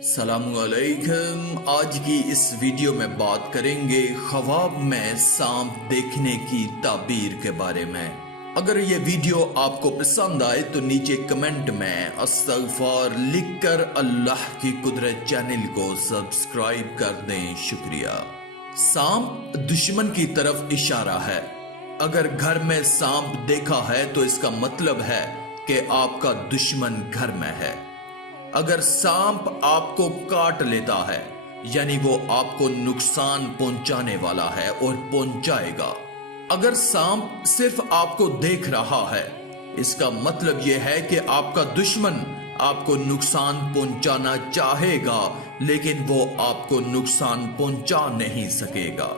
السلام علیکم۔ آج کی اس ویڈیو میں بات کریں گے خواب میں سانپ دیکھنے کی تعبیر کے بارے میں۔ اگر یہ ویڈیو آپ کو پسند آئے تو نیچے کمنٹ میں استغفار لکھ کر اللہ کی قدرت چینل کو سبسکرائب کر دیں، شکریہ۔ سانپ دشمن کی طرف اشارہ ہے۔ اگر گھر میں سانپ دیکھا ہے تو اس کا مطلب ہے کہ آپ کا دشمن گھر میں ہے۔ اگر سانپ آپ کو کاٹ لیتا ہے یعنی وہ آپ کو نقصان پہنچانے والا ہے اور پہنچائے گا۔ اگر سانپ صرف آپ کو دیکھ رہا ہے اس کا مطلب یہ ہے کہ آپ کا دشمن آپ کو نقصان پہنچانا چاہے گا لیکن وہ آپ کو نقصان پہنچا نہیں سکے گا۔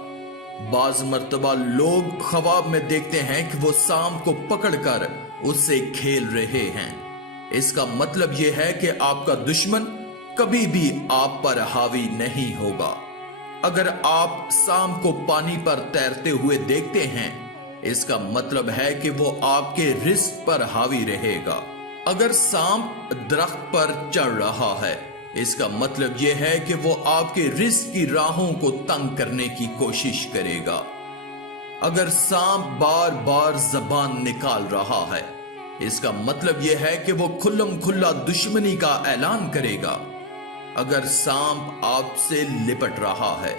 بعض مرتبہ لوگ خواب میں دیکھتے ہیں کہ وہ سانپ کو پکڑ کر اس سے کھیل رہے ہیں۔ اس کا مطلب یہ ہے کہ آپ کا دشمن کبھی بھی آپ پر حاوی نہیں ہوگا۔ اگر آپ سانپ کو پانی پر تیرتے ہوئے دیکھتے ہیں اس کا مطلب ہے کہ وہ آپ کے رزق پر حاوی رہے گا۔ اگر سانپ درخت پر چڑھ رہا ہے اس کا مطلب یہ ہے کہ وہ آپ کے رزق کی راہوں کو تنگ کرنے کی کوشش کرے گا۔ اگر سانپ بار بار زبان نکال رہا ہے اس کا مطلب یہ ہے کہ وہ کھلم کھلا دشمنی کا اعلان کرے گا۔ اگر سانپ آپ سے لپٹ رہا ہے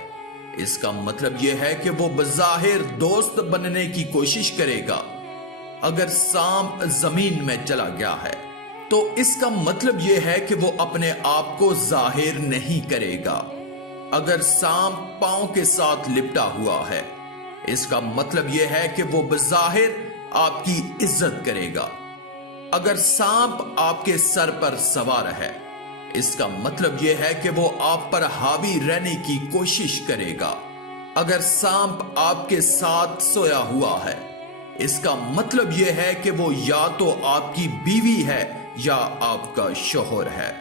اس کا مطلب یہ ہے کہ وہ بظاہر دوست بننے کی کوشش کرے گا۔ اگر سانپ زمین میں چلا گیا ہے تو اس کا مطلب یہ ہے کہ وہ اپنے آپ کو ظاہر نہیں کرے گا۔ اگر سانپ پاؤں کے ساتھ لپٹا ہوا ہے اس کا مطلب یہ ہے کہ وہ بظاہر آپ کی عزت کرے گا۔ اگر سانپ آپ کے سر پر سوار ہے اس کا مطلب یہ ہے کہ وہ آپ پر حاوی رہنے کی کوشش کرے گا۔ اگر سانپ آپ کے ساتھ سویا ہوا ہے اس کا مطلب یہ ہے کہ وہ یا تو آپ کی بیوی ہے یا آپ کا شوہر ہے۔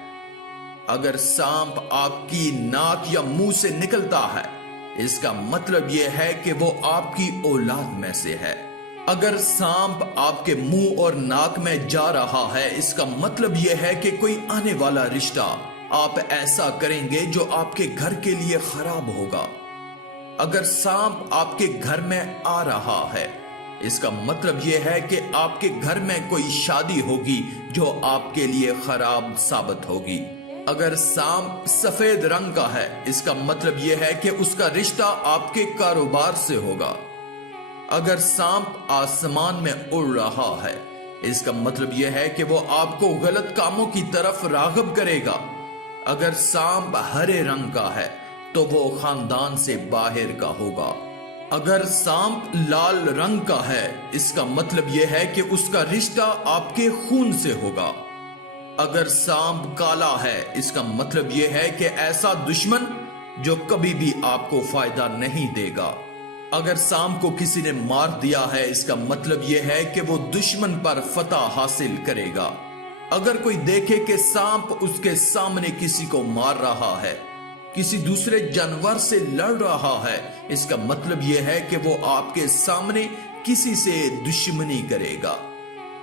اگر سانپ آپ کی ناک یا منہ سے نکلتا ہے اس کا مطلب یہ ہے کہ وہ آپ کی اولاد میں سے ہے۔ اگر سانپ آپ کے منہ اور ناک میں جا رہا ہے اس کا مطلب یہ ہے کہ کوئی آنے والا رشتہ آپ ایسا کریں گے جو آپ کے گھر کے لیے خراب ہوگا۔ اگر سانپ آپ کے گھر میں آ رہا ہے اس کا مطلب یہ ہے کہ آپ کے گھر میں کوئی شادی ہوگی جو آپ کے لیے خراب ثابت ہوگی۔ اگر سانپ سفید رنگ کا ہے اس کا مطلب یہ ہے کہ اس کا رشتہ آپ کے کاروبار سے ہوگا۔ اگر سانپ آسمان میں اڑ رہا ہے اس کا مطلب یہ ہے کہ وہ آپ کو غلط کاموں کی طرف راغب کرے گا۔ اگر سانپ ہرے رنگ کا ہے تو وہ خاندان سے باہر کا ہوگا۔ اگر سانپ لال رنگ کا ہے اس کا مطلب یہ ہے کہ اس کا رشتہ آپ کے خون سے ہوگا۔ اگر سانپ کالا ہے اس کا مطلب یہ ہے کہ ایسا دشمن جو کبھی بھی آپ کو فائدہ نہیں دے گا۔ اگر سانپ کو کسی نے مار دیا ہے اس کا مطلب یہ ہے کہ وہ دشمن پر فتح حاصل کرے گا۔ اگر کوئی دیکھے کہ سانپ اس کے سامنے کسی کو مار رہا ہے، کسی دوسرے جانور سے لڑ رہا ہے، اس کا مطلب یہ ہے کہ وہ آپ کے سامنے کسی سے دشمنی کرے گا۔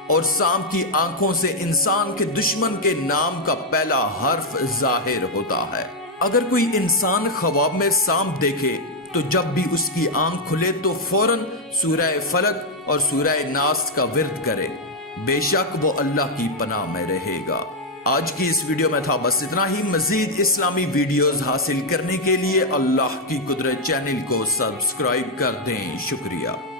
اور سانپ کی آنکھوں سے انسان کے دشمن کے نام کا پہلا حرف ظاہر ہوتا ہے۔ اگر کوئی انسان خواب میں سانپ دیکھے تو جب بھی اس کی آنکھ کھلے تو فوراً سورہ فلق اور سورہ ناس کا ورد کرے، بے شک وہ اللہ کی پناہ میں رہے گا۔ آج کی اس ویڈیو میں تھا بس اتنا ہی۔ مزید اسلامی ویڈیوز حاصل کرنے کے لیے اللہ کی قدرت چینل کو سبسکرائب کر دیں، شکریہ۔